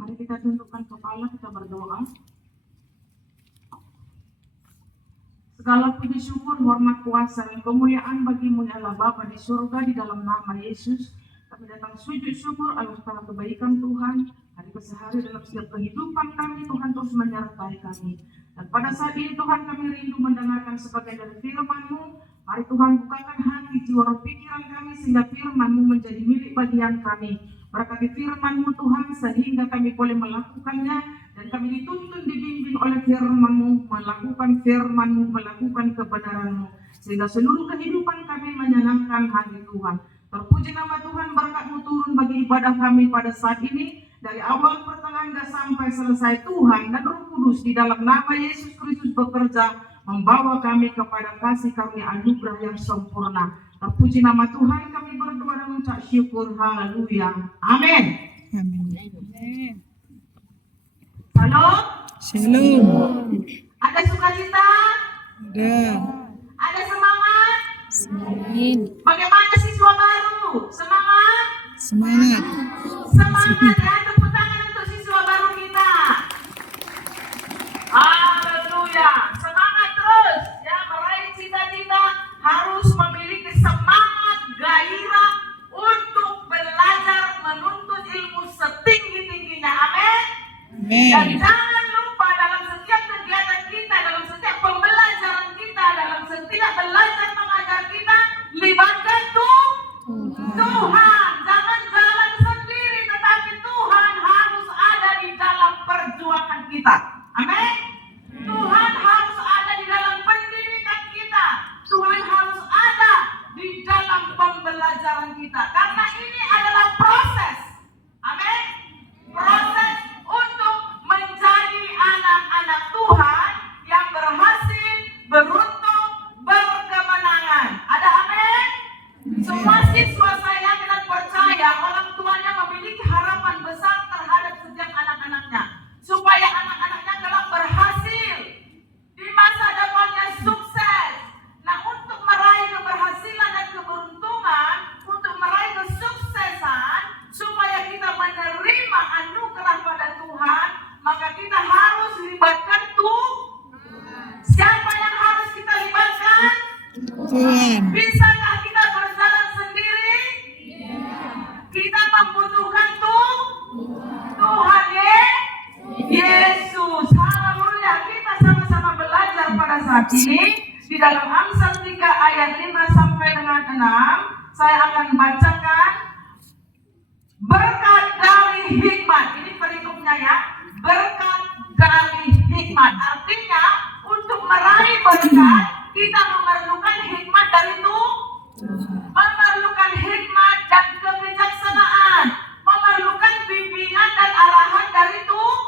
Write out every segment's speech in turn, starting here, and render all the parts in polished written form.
Mari kita tundukkan kepala, kita berdoa. Segala puji syukur, hormat, kuasa, dan kemuliaan bagimu ya Allah Bapa di surga, di dalam nama Yesus. Kami datang sujud syukur atas segala kebaikan Tuhan, hari kesehari dalam setiap kehidupan kami. Tuhan terus menyertai kami. Dan pada saat ini Tuhan, kami rindu mendengarkan sebagian dari firman-Mu. Mari Tuhan bukakan hati, jiwa, roh, pikiran kami sehingga firman-Mu menjadi milik bagian kami. Berkati firman-Mu Tuhan sehingga kami boleh melakukannya dan kami dituntun dibimbing oleh firman-Mu, melakukan firman-Mu, melakukan kebenaran-Mu sehingga seluruh kehidupan kami menyenangkan hati Tuhan. Terpuji nama Tuhan, berkat-Mu turun bagi ibadah kami pada saat ini dari awal pertengahan dan sampai selesai. Tuhan dan Roh Kudus di dalam nama Yesus Kristus bekerja membawa kami kepada kasih karunia anugerah yang sempurna. Terpuji nama Tuhan, kami berdoa dan mengucap syukur. Haleluya. Amin. Amin. Shalom. Shalom. Ada sukacita? Ada. Ada semangat? Amin. Bagaimana siswa baru? Semangat? Semangat. Semangat ya, tepuk tangan untuk siswa baru kita. Haleluya. Semangat terus ya, meraih cita-cita, harus memiliki semangat, gairah untuk belajar menuntut ilmu setinggi-tingginya. Amin. Dan Amin. jangan lupa dalam setiap kegiatan kita, dalam setiap pembelajaran kita, dalam setiap belajar mengajar kita, libatkan Tuhan. Jangan jalan sendiri, tetapi Tuhan harus ada di dalam perjuangan kita. Amin. Tuhan harus ada di dalam pendidikan kita. Tuhan harus ada di dalam pembelajaran kita. Karena ini adalah proses. Amin. Proses untuk menjadi anak-anak Tuhan yang berhasil, beruntung, berkemenangan. Ada amin? Semua siswa saya dan percaya orang tuanya memiliki harapan besar terhadap setiap anak-anaknya. Supaya anak-anaknya kelak berhasil. Di masa depannya sukses. Nah, untuk meraih keberhasilan dan keberuntungan, untuk meraih kesuksesan, supaya kita menerima anugerah pada Tuhan, maka kita harus libatkan Tuhan. Siapa yang harus kita libatkan? Tuhan. Bisakah kita berjalan sendiri? Kita membutuhkan Tuhan Yesus. Haleluya. Kita sama-sama belajar pada saat ini di dalam Amsal 3 ayat 5 sampai dengan 6. Saya akan bacakan berkat dari hikmat. Ini perikopnya ya. Berkat dari hikmat. Artinya untuk meraih berkat kita memerlukan hikmat dari Tuhan. Memerlukan hikmat dan kebijaksanaan. Memerlukan bimbingan dan arahan dari Tuhan.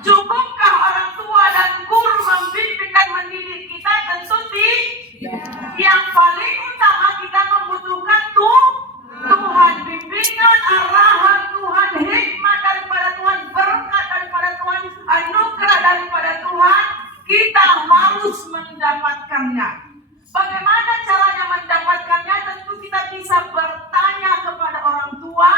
Cukupkah orang tua dan guru membimbing dan mendidik kita? Tentu tidak. Yang paling utama kita membutuhkan Tuhan, bimbingan, arahan Tuhan, hikmat daripada Tuhan, berkat daripada Tuhan, anugerah daripada Tuhan. Kita harus mendapatkannya. Bagaimana caranya mendapatkannya? Tentu kita bisa bertanya kepada orang tua,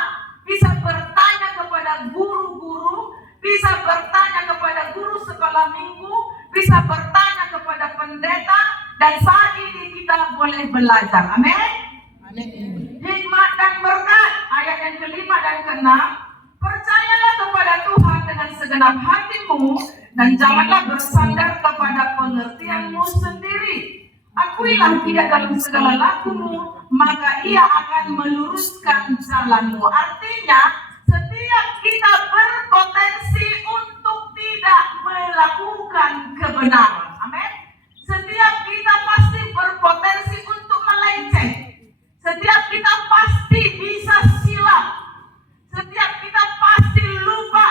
bisa bertanya kepada guru-guru, bisa bertanya kepada guru sekolah minggu, bisa bertanya kepada pendeta, dan saat ini kita boleh belajar. Amin. Hikmat dan berkat, ayat yang kelima dan keenam. Percayalah kepada Tuhan dengan segenap hatimu dan janganlah bersandar kepada pengertianmu sendiri. Akuilah dia dalam segala lakumu, maka ia akan meluruskan jalanmu. Artinya, setiap kita berpotensi untuk tidak melakukan kebenaran. Amin. Setiap kita pasti berpotensi untuk melenceng. Setiap kita pasti bisa silap. Setiap kita pasti lupa.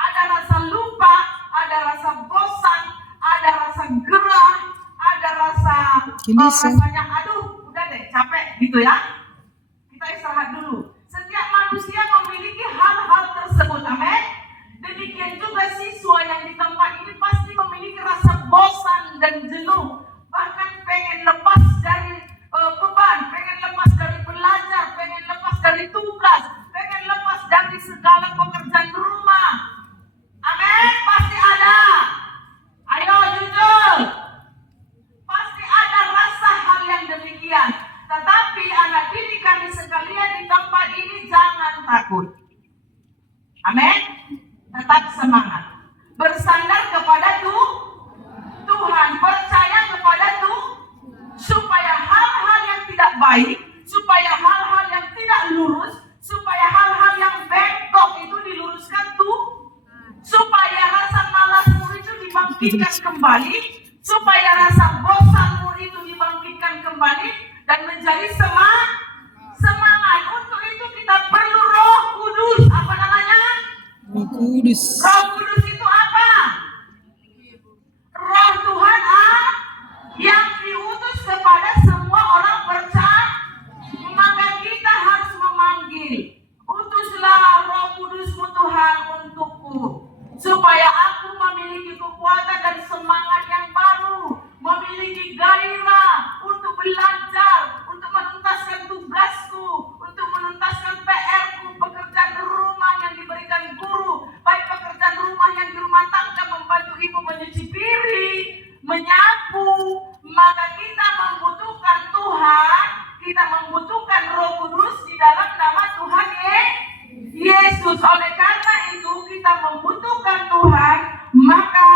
Ada rasa lupa, ada rasa bosan, ada rasa gerah, ada rasa rasanya aduh udah deh capek gitu ya. Kita istirahat dulu. Setiap manusia memiliki hal-hal tersebut. Amin. Demikian juga siswa yang di tempat ini pasti memiliki rasa bosan dan jenuh, bahkan pengen lepas dari beban, pengen lepas dari belajar, pengen lepas dari tugas, pengen lepas dari segala pekerjaan rumah, Amin. Tetap semangat. Bersandar kepada Tuhan, percaya kepada supaya hal-hal yang tidak baik, supaya hal-hal yang tidak lurus, supaya hal-hal yang bengkok itu diluruskan supaya rasa malasmu itu dibangkitkan kembali, supaya rasa bosanmu itu dibangkitkan kembali dan menjadi semangat. Untuk itu kita perlu Roh Kudus. Apa namanya? Roh Kudus. Roh Kudus itu apa? Roh Tuhan yang diutus kepada semua orang percaya. Maka kita harus memanggil, utuslah Roh Kudusmu Tuhan untukku, supaya aku memiliki kekuatan dan semangat yang baru, memiliki gairah untuk belajar, untuk menuntaskan tugasku, untuk menuntaskan PR-ku, pekerjaan rumah yang diberikan guru, baik pekerjaan rumah yang di rumah tangga, membantu ibu menyuci piring, menyapu. Maka kita membutuhkan Tuhan, kita membutuhkan Roh Kudus di dalam nama Tuhan Yesus. Oleh karena itu kita membutuhkan Tuhan. Maka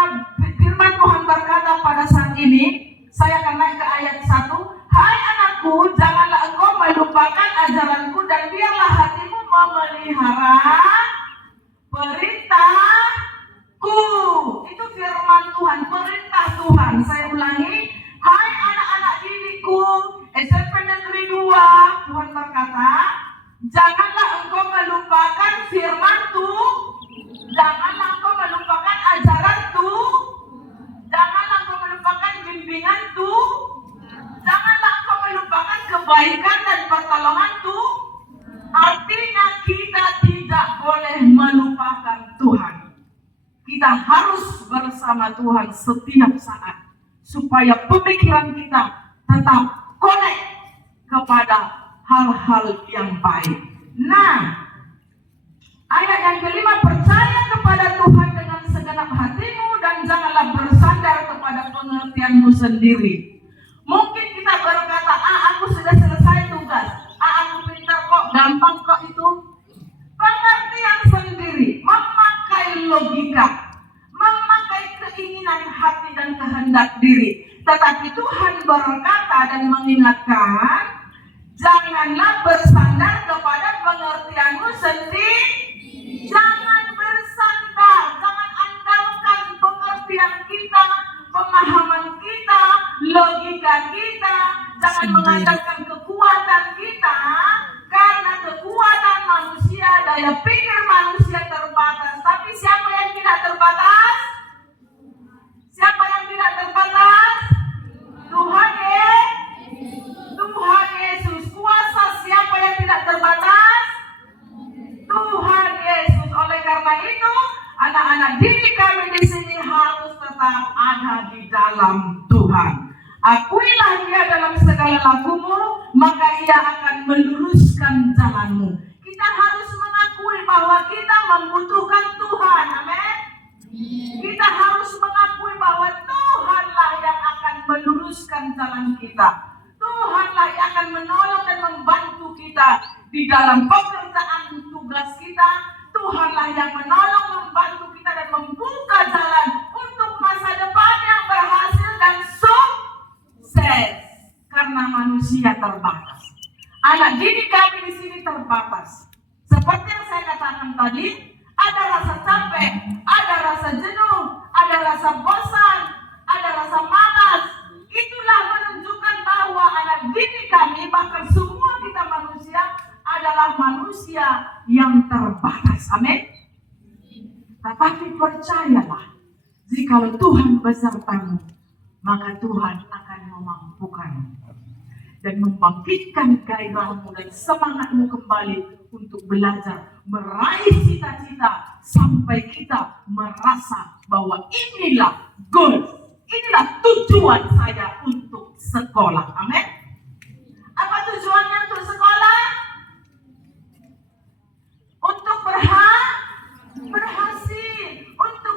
firman Tuhan berkata pada saat ini, saya akan naik ke ayat 1. Hai anakku, janganlah engkau melupakan ajaranku dan biarlah hatimu memelihara perintahku. Itu firman Tuhan, perintah Tuhan. Saya ulangi, hai anak-anak didikku, SMP Negeri 2, Tuhan berkata, janganlah engkau melupakan firman Tuhan, janganlah engkau melupakan ajaran Tuhan, janganlah engkau melupakan bimbingan Tuhan, janganlah engkau melupakan kebaikan dan pertolongan Tuhan. Artinya kita tidak boleh melupakan Tuhan. Kita harus bersama Tuhan setiap saat, supaya pemikiran kita tetap connect kepada hal-hal yang baik. Nah, ayat yang kelima, percaya kepada Tuhan dengan segenap hatimu dan janganlah bersandar kepada pengertianmu sendiri. Mungkin kita berkata, aku sudah selesai tugas, aku pintar kok, gampang kok itu. Pengertian sendiri, memakai logika, memakai keinginan hati dan kehendak diri. Tetapi Tuhan berkata dan mengingatkan, janganlah bersandar kepada pengertianmu sendiri. Jangan bersandar, jangan andalkan pengertian kita, pemahaman kita, logika kita. Jangan mengandalkan kekuatan kita, karena kekuatan manusia, daya pikir manusia terbatas. Tapi siapa yang tidak terbatas? Siapa yang tidak terbatas? Tuhan Yesus. Kuasa siapa yang tidak terbatas? Tuhan Yesus. Oleh karena itu, anak-anak didik kami di sini harus tetap ada di dalam Tuhan. Akuilah Dia dalam segala lakumu, maka Ia akan meluruskan jalanmu. Kita harus mengakui bahwa kita membutuhkan Tuhan. Amin. Kita harus mengakui bahwa Tuhanlah yang akan meluruskan jalan kita. Tuhanlah yang akan menolong dan membantu kita di dalam pekerjaan tugas kita. Tuhanlah yang menolong, membantu kita dan membuka jalan untuk masa depan yang berhasil dan sukses. Karena manusia terbatas. Anak didik kami di sini terbatas. Seperti yang saya katakan tadi, ada rasa capek, ada rasa jenuh, ada rasa bosan, ada rasa malas. Itulah menunjukkan bahwa anak didik kami, bahkan semua kita manusia, adalah manusia yang terbatas. Amin. Tetapi percayalah, jika Tuhan besertamu, maka Tuhan akan memampukanmu dan membangkitkan gairahmu dan semangatmu kembali untuk belajar, meraih cita-cita sampai kita merasa bahwa inilah goal, inilah tujuan saya untuk sekolah. Amin. Apa tujuannya untuk sekolah? Untuk berhasil, untuk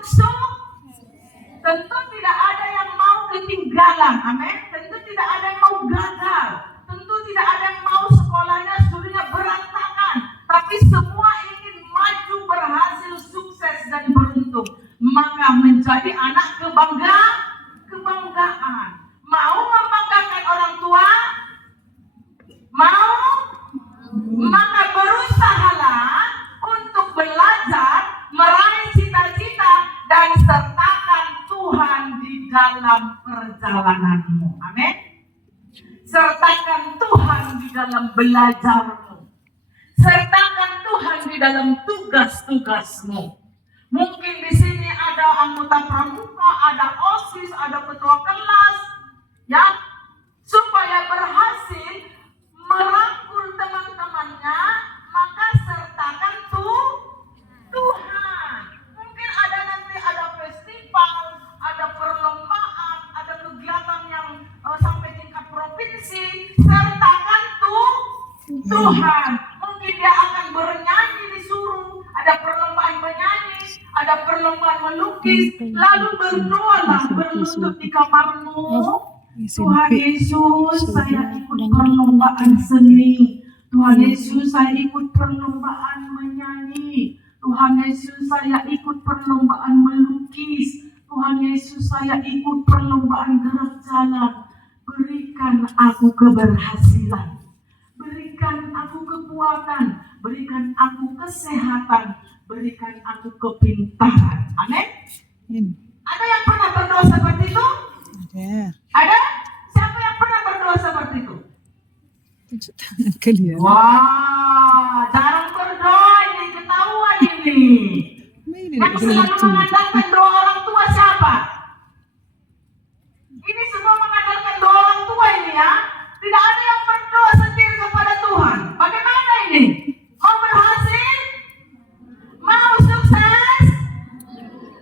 tentu tidak ada yang mau ketinggalan. Amin. Tentu tidak ada yang mau gagal. Tentu tidak ada yang mau sekolahnya, studinya berantakan. Tapi semua ingin maju, berhasil menjadi anak kebanggaan. Mau membanggakan orang tua? Mau? Maka berusahalah untuk belajar, meraih cita-cita, dan sertakan Tuhan di dalam perjalananmu. Amin. Sertakan Tuhan di dalam belajarmu. Sertakan Tuhan di dalam tugas-tugasmu. Mungkin di sini ada anggota pramuka, ada OSIS, ada ketua kelas, ya, supaya berhasil merangkul teman-temannya, maka sertakan Tuhan. Mungkin nanti ada festival, ada perlombaan, ada kegiatan yang sampai tingkat provinsi, sertakan Tuhan. Mungkin dia akan bernyanyi, disuruh ada perlombaan menyanyi, ada perlombaan melukis, lalu berdoalah berlutut di kamarmu. Tuhan Yesus, saya ikut perlombaan seni. Tuhan Yesus, saya ikut perlombaan menyanyi. Tuhan Yesus, saya ikut perlombaan melukis. Tuhan Yesus, saya ikut perlombaan gerak jalan. Berikan aku keberhasilan. Berikan aku kekuatan. Berikan aku kesehatan. Berikan aku kepintaran. Amin. Ada yang pernah berdoa seperti itu? Ada. Ada? Siapa yang pernah berdoa seperti itu? Tunjuk tangan kalian. Wah, jarang berdoa ini, ketahuan ini. Yang selalu mengandalkan doa orang tua siapa? Ini semua mengandalkan doa orang tua ini ya. Tidak ada yang berdoa sendiri kepada Tuhan. Bagaimana ini? Mau berhasil? Mau sukses?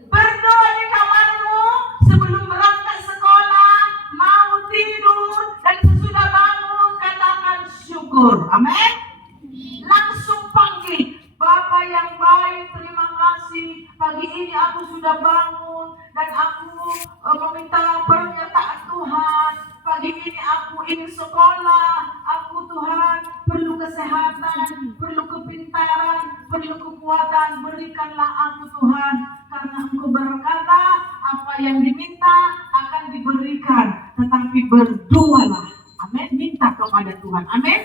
Berdoa di kamarmu sebelum berangkat sekolah, mau tidur, dan sesudah bangun katakan syukur. Amin. Langsung panggil, Bapa yang baik, terima kasih. Pagi ini aku sudah bangun dan aku meminta penyertaan Tuhan. Pagi ini aku ingin sekolah. Aku Tuhan perlu kesehatan, perlu kepintaran, perlu kekuatan. Berikanlah aku Tuhan. Karena Engkau berkata apa yang diminta akan diberikan. Tetapi berdoalah. Amin. Minta kepada Tuhan. Amin.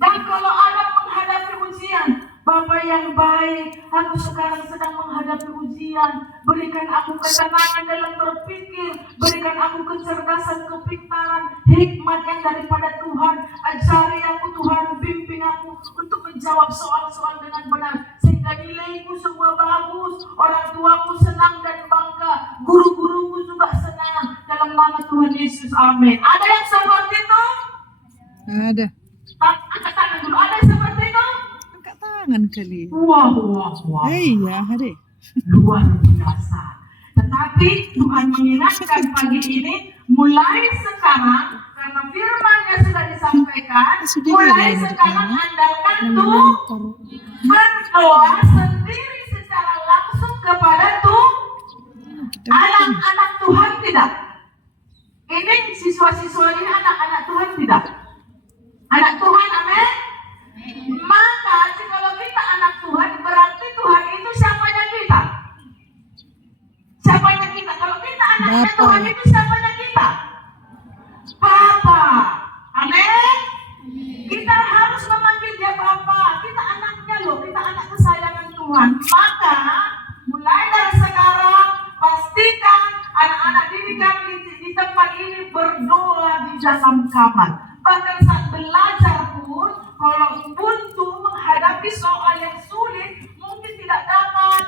Dan kalau ada menghadapi ujian, Bapa yang baik, aku sekarang sedang menghadapi ujian. Berikan aku ketenangan dalam berpikir. Berikan aku kecerdasan, kepintaran, hikmat yang daripada Tuhan. Ajari aku Tuhan, bimbing aku untuk menjawab soal-soal dengan benar. Sehingga nilaiku semua bagus, orang tuaku senang dan bangga, guru-guruku juga senang. Dalam nama Tuhan Yesus, amin. Ada yang seperti itu? Ada. Angkat tangan dulu, ada yang seperti itu? Angkat tangan kalian. Wah. Iya, ada. Luar biasa. Tetapi Tuhan mengingatkan pagi ini, mulai sekarang, karena firman-Nya sudah disampaikan, mulai sekarang andalkan Tuhan, berdoa sendiri secara langsung kepada Tuhan. Anak-anak Tuhan tidak. Ini siswa-siswa ini anak-anak Tuhan tidak. Anak Tuhan, amin. Maka kalau kita anak Tuhan, berarti Tuhan itu siapanya kita? Siapanya kita? Kalau kita anaknya Bapa. Tuhan itu siapanya kita? Bapa. Amin. Kita harus memanggil dia Bapa. Kita anaknya loh, kita anak kesayangan Tuhan. Maka mulai dari sekarang pastikan anak-anak didik kami di tempat ini berdoa di dalam kamar. Bahkan saat belajar pun, kalau buntu menghadapi soal yang sulit, mungkin tidak dapat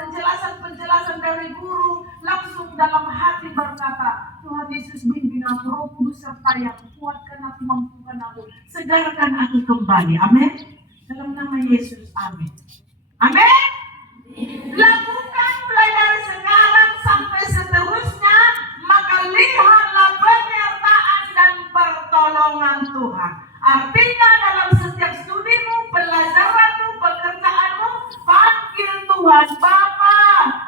penjelasan-penjelasan dari guru, langsung dalam hati berkata, Tuhan Yesus bimbing aku, Roh Kudus serta yang kuatkan aku, mampukan aku, segarkan aku kembali. Amin. Dalam nama Yesus, amin. Amin. Lakukan mulai dari sekarang sampai seterusnya, maka lihatlah penyertaan dan pertolongan Tuhan. Artinya dalam setiap studimu, pelajaranmu, pekerjaanmu, panggil Tuhan, Bapa,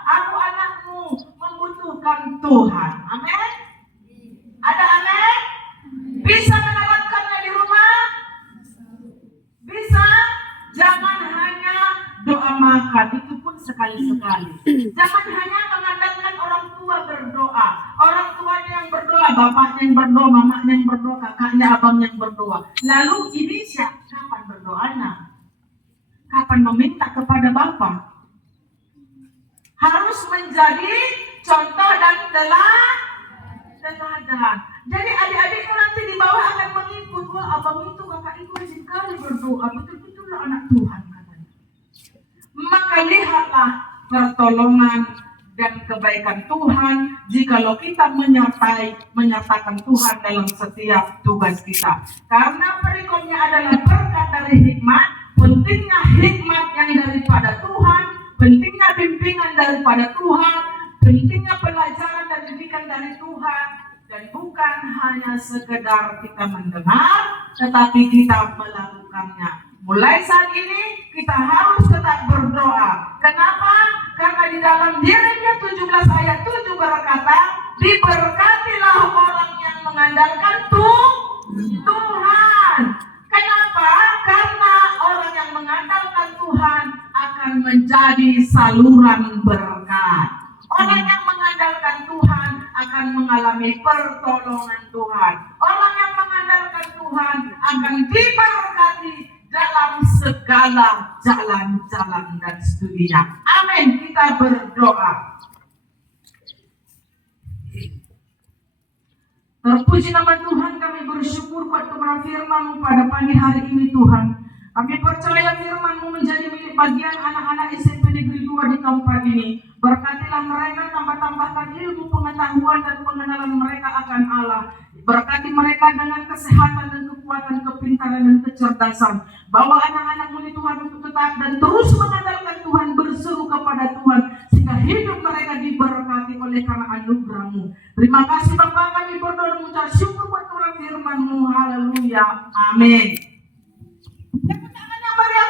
aku anakmu, membutuhkan Tuhan. Amin. Ada amin? Bisa menerapkannya di rumah? Bisa. Jangan hanya doa makan, itu pun sekali-sekali. Jangan hanya mengandalkan orang tuanya yang berdoa, bapaknya yang berdoa, mamanya yang berdoa, kakaknya, abangnya yang berdoa. Lalu Indonesia kapan berdoanya? Kapan meminta kepada Bapa? Harus menjadi contoh dan teladan. Jadi adik-adikmu nanti di bawah akan mengikut. Wah, abang itu, kakak itu rajin sekali berdoa. Betul-betul anak Tuhan katanya. Maka lihatlah pertolongan dan kebaikan Tuhan jikalau kita menyertakan Tuhan dalam setiap tugas kita. Karena perikopnya adalah berkat dari hikmat, pentingnya hikmat yang daripada Tuhan, pentingnya bimbingan daripada Tuhan, pentingnya pelajaran dan didikan dari Tuhan, dan bukan hanya sekedar kita mendengar, tetapi kita melakukannya. Mulai saat ini kita harus tetap berdoa. Kenapa? Karena di dalam Yeremia 17 ayat 7 berkata, diberkatilah orang yang mengandalkan Tuhan. Kenapa? Karena orang yang mengandalkan Tuhan akan menjadi saluran berkat. Orang yang mengandalkan Tuhan akan mengalami pertolongan Tuhan. Orang yang mengandalkan Tuhan akan diberkati dalam segala jalan-jalan dan studinya. Amin. Kita berdoa. Terpuji nama Tuhan, kami bersyukur buat kebenaran firman-Mu pada pagi hari ini Tuhan. Kami percaya firman-Mu menjadi milik bagian anak-anak SMP Negeri 2 di tempat ini. Berkatilah mereka, tambah-tambahkan ilmu, pengetahuan dan pengenalan mereka akan Allah. Berkati mereka dengan kesehatan dan kekuatan, kepintaran dan kecerdasan. Bawa anak-anak-Mu di Tuhan untuk tetap dan terus mengandalkan Tuhan, berseru kepada Tuhan, sehingga hidup mereka diberkati oleh karena anugerah-Mu. Terima kasih Bapa, kami berdoa dan mengucap syukur buat firman-Mu. Haleluya. Amin.